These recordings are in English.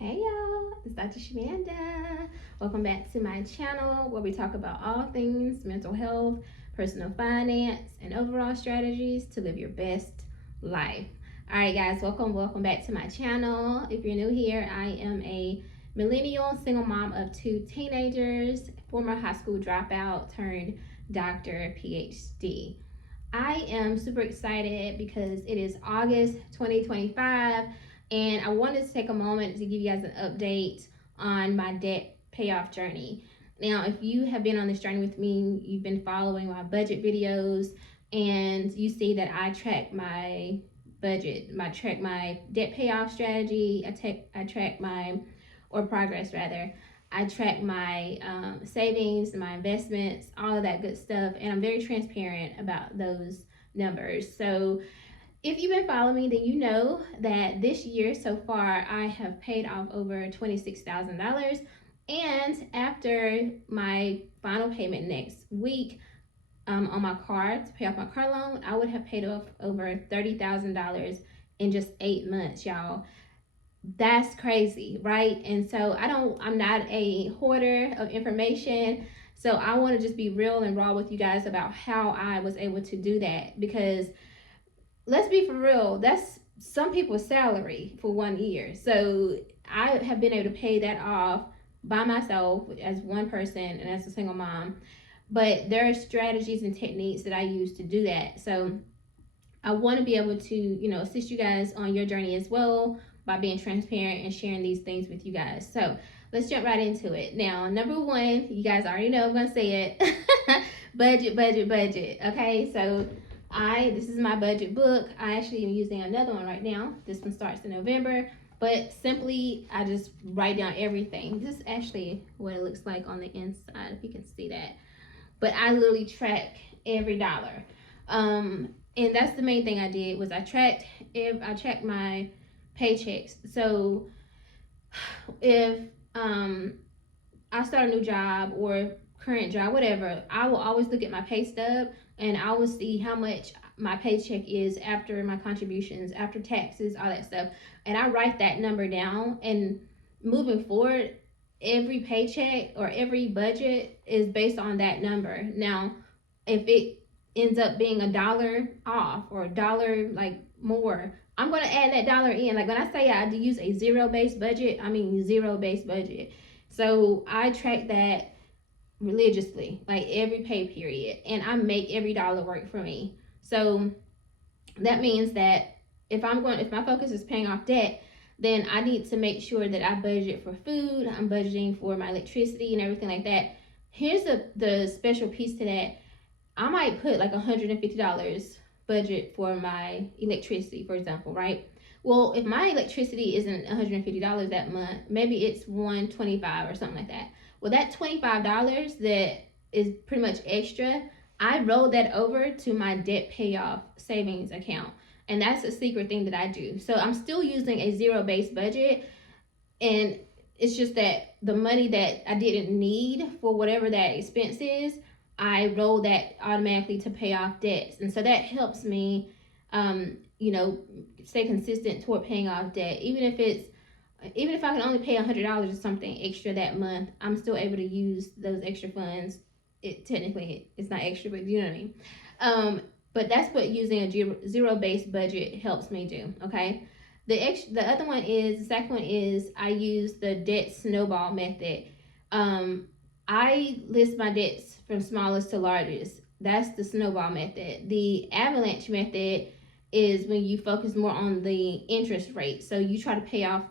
Hey y'all, it's Dr. Shamanda. Welcome back to my channel where we talk about all things mental health, personal finance, and overall strategies to live your best life. All right, guys, welcome back to my channel. If you're new here, I am a millennial single mom of 2 teenagers, former high school dropout turned doctor, PhD. I am super excited because it is August 2025 and I wanted to take a moment to give you guys an update on my debt payoff journey. Now, if you have been on this journey with me, you've been following my budget videos, and you see that I track my budget, I track my debt payoff strategy, I track my, or progress rather, I track my savings, my investments, all of that good stuff, and I'm very transparent about those numbers. So if you've been following me, then you know that this year so far, I have paid off over $26,000. And after my final payment next week on my car to pay off my car loan, I would have paid off over $30,000 in just 8 months, y'all. That's crazy, right? And so I'm not a hoarder of information. So I want to just be real and raw with you guys about how I was able to do that, because let's be for real, that's some people's salary for 1 year. So I have been able to pay that off by myself as one person and as a single mom. But there are strategies and techniques that I use to do that. So I want to be able to, assist you guys on your journey as well by being transparent and sharing these things with you guys. So let's jump right into it. Now, number one, you guys already know I'm gonna say it. budget. Okay, so this is my budget book. I actually am using another one right now. This one starts in November, but simply I just write down everything. This is actually what it looks like on the inside, if you can see that. But I literally track every dollar. And that's the main thing I did, was I tracked my paychecks. So if I start a new job or current job, whatever, I will always look at my pay stub and I will see how much my paycheck is after my contributions, after taxes, all that stuff. And I write that number down, and moving forward, every paycheck or every budget is based on that number. Now, if it ends up being $1 off or $1 like more, I'm going to add that dollar in. Like when I say I use a zero-based budget, I mean zero-based budget. So I track that religiously, like every pay period, and I make every dollar work for me. So that means that if my focus is paying off debt, then I need to make sure that I budget for food, I'm budgeting for my electricity and everything like that. Here's the special piece to that. I might put like $150 budget for my electricity, for example, right? Well, if my electricity isn't $150 that month, maybe it's $125 or something like that. Well, that $25 that is pretty much extra, I roll that over to my debt payoff savings account. And that's a secret thing that I do. So I'm still using a zero-based budget, and it's just that the money that I didn't need for whatever that expense is, I roll that automatically to pay off debts. And so that helps me, stay consistent toward paying off debt. Even if I can only pay $100 or something extra that month, I'm still able to use those extra funds. Technically it's not extra, but you know what I mean. But that's what using a zero-based budget helps me do. Okay. The second one is I use the debt snowball method. I list my debts from smallest to largest. That's the snowball method. The avalanche method is when you focus more on the interest rate. So you try to pay off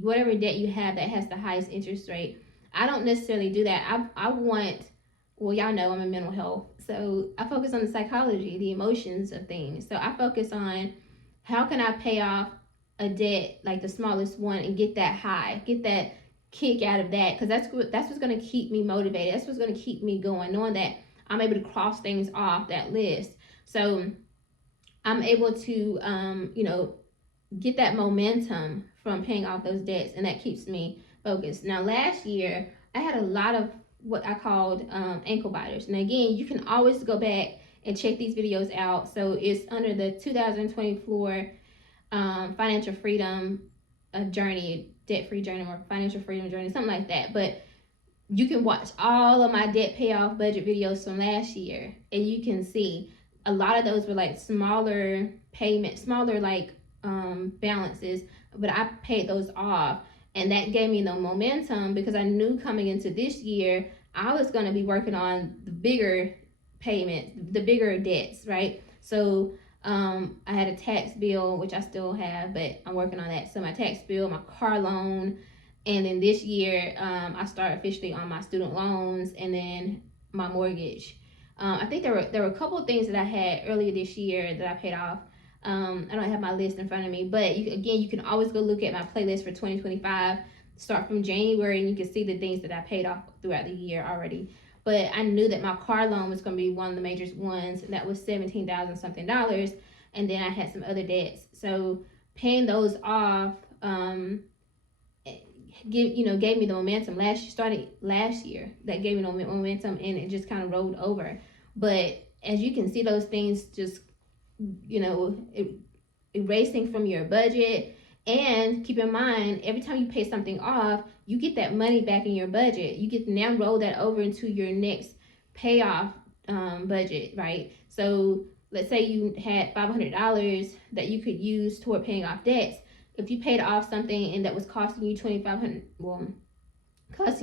whatever debt you have that has the highest interest rate. I don't necessarily do that. Well, y'all know I'm in mental health. So I focus on the psychology, the emotions of things. So I focus on how can I pay off a debt, like the smallest one, and get that high, get that kick out of that, because that's what's going to keep me motivated. That's what's going to keep me going, knowing that I'm able to cross things off that list. So I'm able to get that momentum from paying off those debts, and that keeps me focused. Now, last year I had a lot of what I called ankle biters, and again, you can always go back and check these videos out. So it's under the 2024 financial freedom a journey, debt-free journey or financial freedom journey, something like that. But you can watch all of my debt payoff budget videos from last year, and you can see a lot of those were like smaller payments, smaller like balances, but I paid those off, and that gave me the momentum because I knew coming into this year I was going to be working on the bigger payments, the bigger debts, right? So I had a tax bill, which I still have, but I'm working on that. So my tax bill, my car loan, and then this year I started officially on my student loans, and then my mortgage. I think there were a couple of things that I had earlier this year that I paid off. I don't have my list in front of me, but you can always go look at my playlist for 2025. Start from January, and you can see the things that I paid off throughout the year already. But I knew that my car loan was going to be one of the major ones, and that was $17,000 something, and then I had some other debts. So paying those off gave me the momentum. Started last year, that gave me the momentum, and it just kind of rolled over. But as you can see, those things just erasing from your budget. And keep in mind, every time you pay something off, you get that money back in your budget. You get to now roll that over into your next payoff budget, right? So let's say you had $500 that you could use toward paying off debts. If you paid off something and that was costing you costing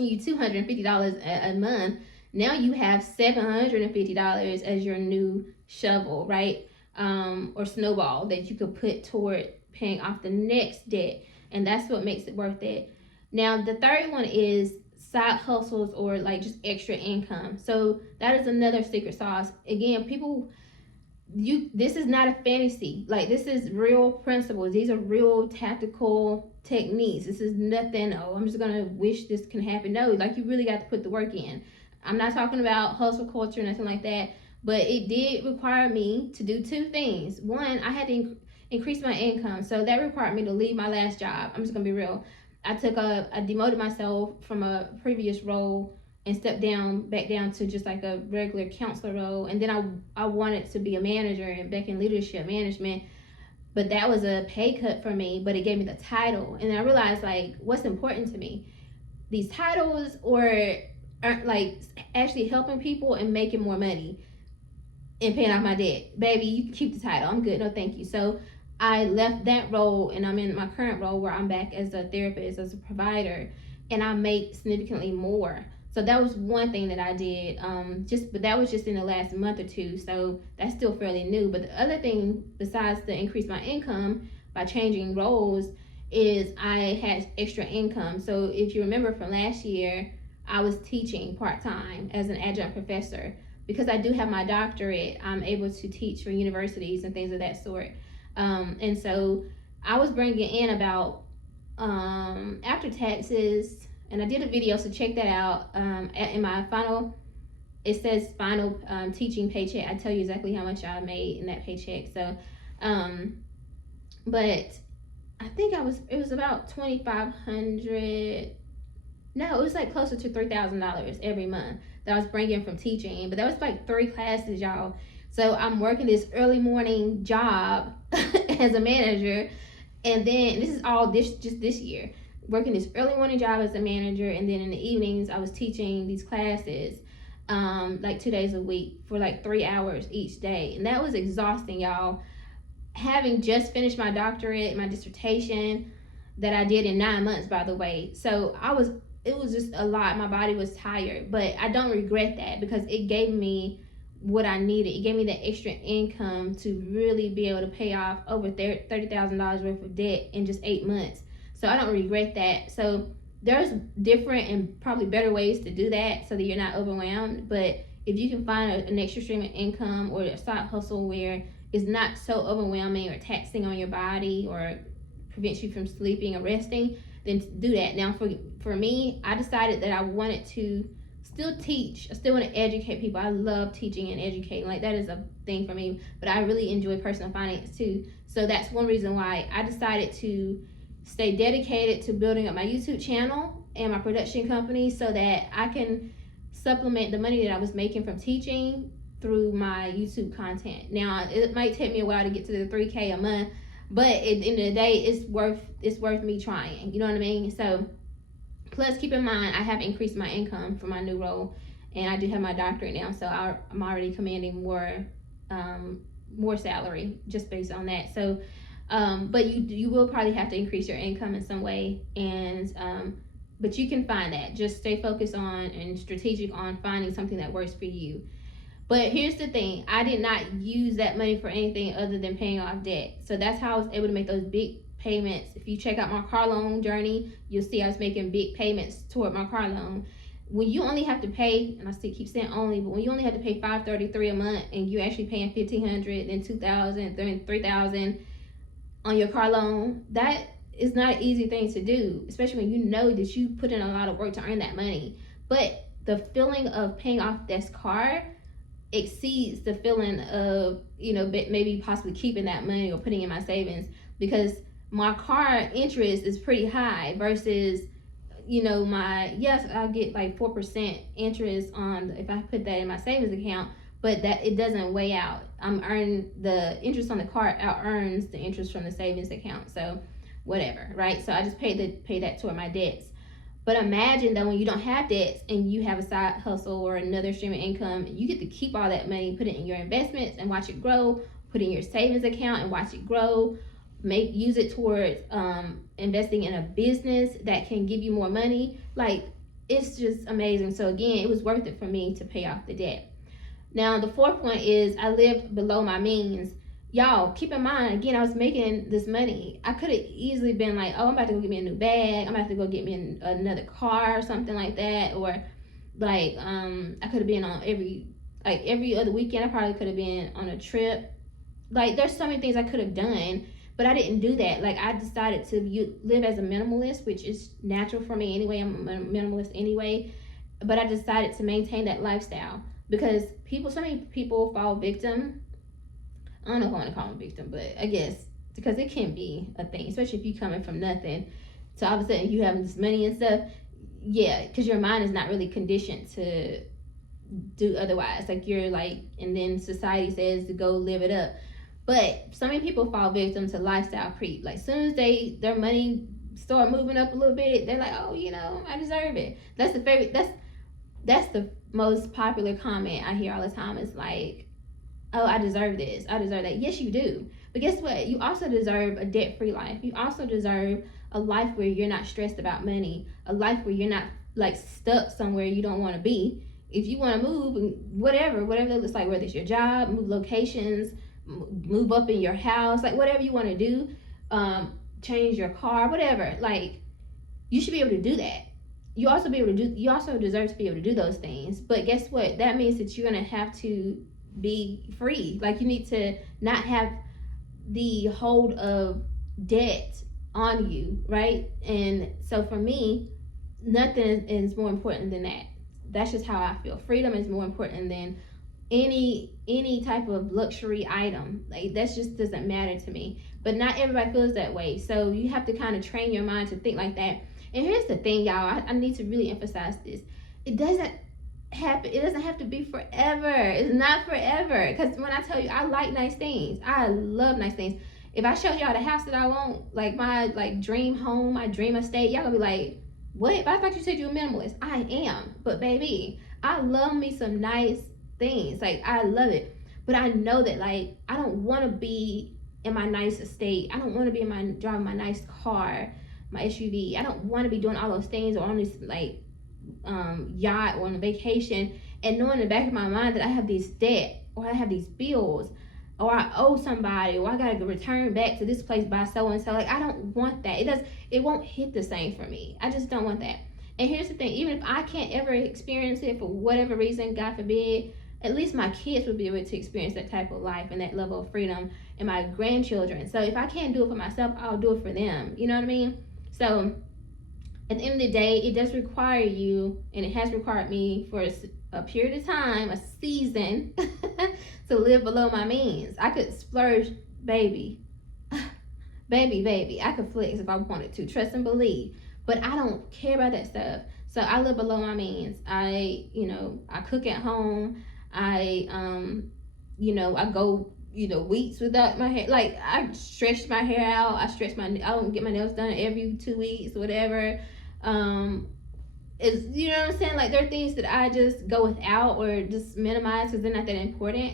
you $250 a month, now you have $750 as your new shovel, right? Or snowball that you could put toward paying off the next debt, and that's what makes it worth it. Now the third one is side hustles or like just extra income. So that is another secret sauce. Again, this is not a fantasy. Like, this is real principles. These are real tactical techniques. This is nothing, I'm just gonna wish this can happen. No, like, you really got to put the work in. I'm not talking about hustle culture, nothing like that, but it did require me to do two things. One, I had to increase my income, so that required me to leave my last job. I'm just gonna be real. I demoted myself from a previous role and stepped back down to just like a regular counselor role, and then I wanted to be a manager and back in leadership management, but that was a pay cut for me, but it gave me the title. And I realized, like, what's important to me, these titles or aren't like actually helping people and making more money and paying off my debt. Baby, you can keep the title, I'm good, no thank you. So I left that role, and I'm in my current role where I'm back as a therapist, as a provider, and I make significantly more. So that was one thing that I did, but that was just in the last month or two, so that's still fairly new. But the other thing, besides the increase my income by changing roles, is I had extra income. So if you remember from last year, I was teaching part-time as an adjunct professor. Because I do have my doctorate, I'm able to teach for universities and things of that sort. And so I was bringing in about, after taxes, and I did a video, so check that out. In my it says final teaching paycheck. I tell you exactly how much I made in that paycheck. So, but I think it was about $2,500. No, it was like closer to $3,000 every month that I was bringing from teaching. But that was like 3 classes, y'all. So I'm working this early morning job as a manager, and then this is all just this year, working this early morning job as a manager, and then in the evenings I was teaching these classes like 2 days a week for like 3 hours each day, and that was exhausting, y'all. Having just finished my doctorate, my dissertation that I did in 9 months, by the way. So it was just a lot. My body was tired, but I don't regret that because it gave me what I needed. It gave me that extra income to really be able to pay off over $30,000 worth of debt in just 8 months. So I don't regret that. So there's different and probably better ways to do that so that you're not overwhelmed. But if you can find an extra stream of income or a side hustle where it's not so overwhelming or taxing on your body or prevents you from sleeping or resting, then do that. Now for me, I decided that I wanted to still teach. I still want to educate people. I love teaching and educating. Like, that is a thing for me. But I really enjoy personal finance too. So that's one reason why I decided to stay dedicated to building up my YouTube channel and my production company so that I can supplement the money that I was making from teaching through my YouTube content. Now, it might take me a while to get to the $3K a month, But at the end of the day, it's worth me trying. You know what I mean? So plus, keep in mind, I have increased my income for my new role, and I do have my doctorate now, so I'm already commanding more salary just based on that. So, but you will probably have to increase your income in some way, and but you can find that. Just stay focused on and strategic on finding something that works for you. But here's the thing, I did not use that money for anything other than paying off debt. So that's how I was able to make those big payments. If you check out my car loan journey, you'll see I was making big payments toward my car loan. When you only have to pay, and I still keep saying only, but when you only have to pay $533 a month and you're actually paying $1,500, then $2,000, then $3,000 on your car loan, that is not an easy thing to do, especially when you know that you put in a lot of work to earn that money. But the feeling of paying off this car exceeds the feeling of, you know, maybe possibly keeping that money or putting in my savings, because my car interest is pretty high versus, you know, yes, I'll get like 4% interest on if I put that in my savings account, but that it doesn't weigh out. I'm earning the interest on the car out earns the interest from the savings account. So whatever, right? So I just pay that toward my debts. But imagine that when you don't have debts and you have a side hustle or another stream of income, you get to keep all that money, put it in your investments and watch it grow, put it in your savings account and watch it grow, use it towards investing in a business that can give you more money. Like, it's just amazing. So again, it was worth it for me to pay off the debt. Now, the fourth point is I lived below my means. Y'all, keep in mind, again, I was making this money. I could have easily been like, oh, I'm about to go get me a new bag. I'm about to go get me another car or something like that. Or like, I could have been on every other weekend. I probably could have been on a trip. Like, there's so many things I could have done, but I didn't do that. Like, I decided to live as a minimalist, which is natural for me anyway. I'm a minimalist anyway. But I decided to maintain that lifestyle because so many people fall victim. I don't know if I want to call them victim, but I guess because it can be a thing, especially if you're coming from nothing. So all of a sudden you having this money and stuff. Yeah, because your mind is not really conditioned to do otherwise. Like, you're like, and then society says to go live it up. But so many people fall victim to lifestyle creep. Like, as soon as their money start moving up a little bit, they're like, oh, you know, I deserve it. That's the most popular comment I hear all the time. Is like, oh, I deserve this, I deserve that. Yes, you do. But guess what? You also deserve a debt-free life. You also deserve a life where you're not stressed about money, a life where you're not like stuck somewhere you don't want to be. If you want to move, and whatever it looks like, whether it's your job, move locations, move up in your house, like whatever you want to do, change your car, whatever, like, you should be able to do that. You also deserve to be able to do those things. But guess what? That means that you're going to have to be free. Like, you need to not have the hold of debt on you, right? And so for me, nothing is more important than that. That's just how I feel. Freedom is more important than any type of luxury item. Like, that just doesn't matter to me. But not everybody feels that way. So you have to kind of train your mind to think like that. And here's the thing, y'all, I need to really emphasize this. It doesn't have to be forever. It's not forever. Because when I tell you, I like nice things, I love nice things. If I show y'all the house that I want, like my dream home, my dream estate, y'all gonna be like, what? But I thought you said you were minimalist. I am, but baby, I love me some nice things. Like, I love it. But I know that, like, I don't want to be in my nice estate. I don't want to be driving my nice car, my SUV. I don't want to be doing all those things or on this like yacht or on a vacation and knowing in the back of my mind that I have this debt or I have these bills or I owe somebody or I gotta return back to this place by so and so. Like, I don't want that. It won't hit the same for me. I just don't want that. And here's the thing, even if I can't ever experience it for whatever reason, God forbid, at least my kids would be able to experience that type of life and that level of freedom, and my grandchildren. So if I can't do it for myself, I'll do it for them. You know what I mean? So at the end of the day, it does require you, and it has required me for a period of time, a season, to live below my means. I could splurge, baby. baby. I could flex if I wanted to. Trust and believe. But I don't care about that stuff. So I live below my means. I cook at home. I go, weeks without my hair. Like, I stretched my hair out. I don't get my nails done every 2 weeks, whatever. Is, you know what I'm saying? Like, there are things that I just go without or just minimize because they're not that important.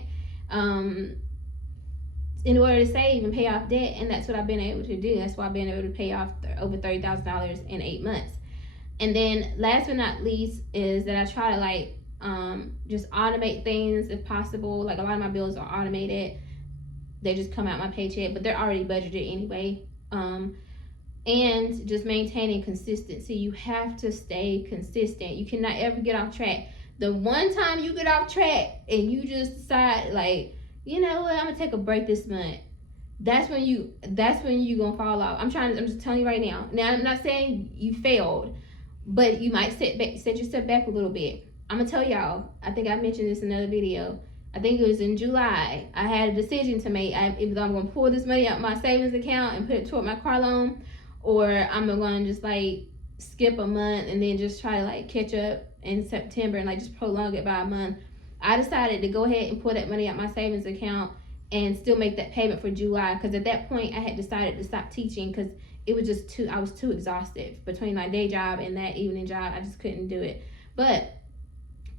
In order to save and pay off debt, and that's what I've been able to do. That's why I've been able to pay off over $30,000 in 8 months. And then, last but not least, is that I try to just automate things if possible. Like, a lot of my bills are automated; they just come out my paycheck, but they're already budgeted anyway. And just maintaining consistency. You have to stay consistent. You cannot ever get off track. The one time you get off track and you just decide, like, you know what, I'm gonna take a break this month, that's when you gonna fall off. I'm just telling you right now. Now, I'm not saying you failed, but you might set yourself back a little bit. I'm gonna tell y'all, I think I mentioned this in another video. I think it was in July. I had a decision to make. Either I'm gonna pull this money out my savings account and put it toward my car loan, or I'm gonna just skip a month and then just try to catch up in September and just prolong it by a month. I decided to go ahead and pull that money out my savings account and still make that payment for July, because at that point I had decided to stop teaching because it was just I was too exhausted between my day job and that evening job. I just couldn't do it.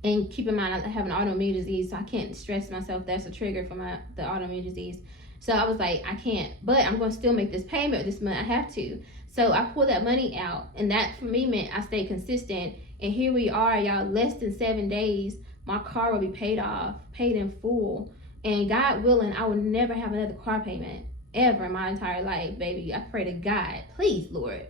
And keep in mind, I have an autoimmune disease, so I can't stress myself. That's a trigger for the autoimmune disease. So I was like, I can't, but I'm going to still make this payment this month. I have to. So I pulled that money out, and that for me meant I stayed consistent. And here we are, y'all, less than 7 days. My car will be paid off, paid in full. And God willing, I will never have another car payment ever in my entire life, baby. I pray to God, please, Lord.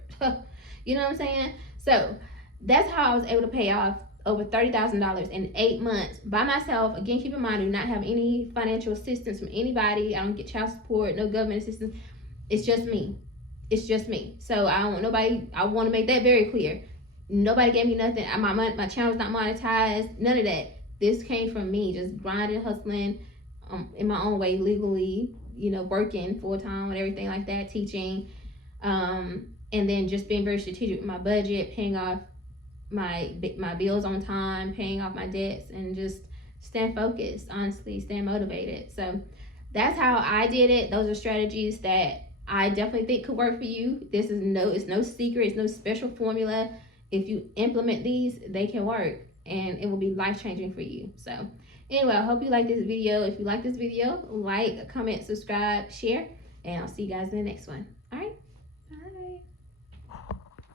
You know what I'm saying? So that's how I was able to pay off over $30,000 in 8 months by myself. Again, keep in mind, I do not have any financial assistance from anybody. I don't get child support, no government assistance. It's just me. So I don't want nobody. I want to make that very clear. Nobody gave me nothing. My channel's not monetized. None of that. This came from me, just grinding, hustling, in my own way, legally. Working full time and everything like that, teaching, and then just being very strategic with my budget, paying off my bills on time, paying off my debts, and just staying focused, honestly, staying motivated. So that's how I did it. Those are strategies that I definitely think could work for you. It's no secret, it's no special formula. If you implement these, they can work, and it will be life-changing for you. So anyway, I hope you like this video. If you like this video, like, comment, subscribe, share, and I'll see you guys in the next one.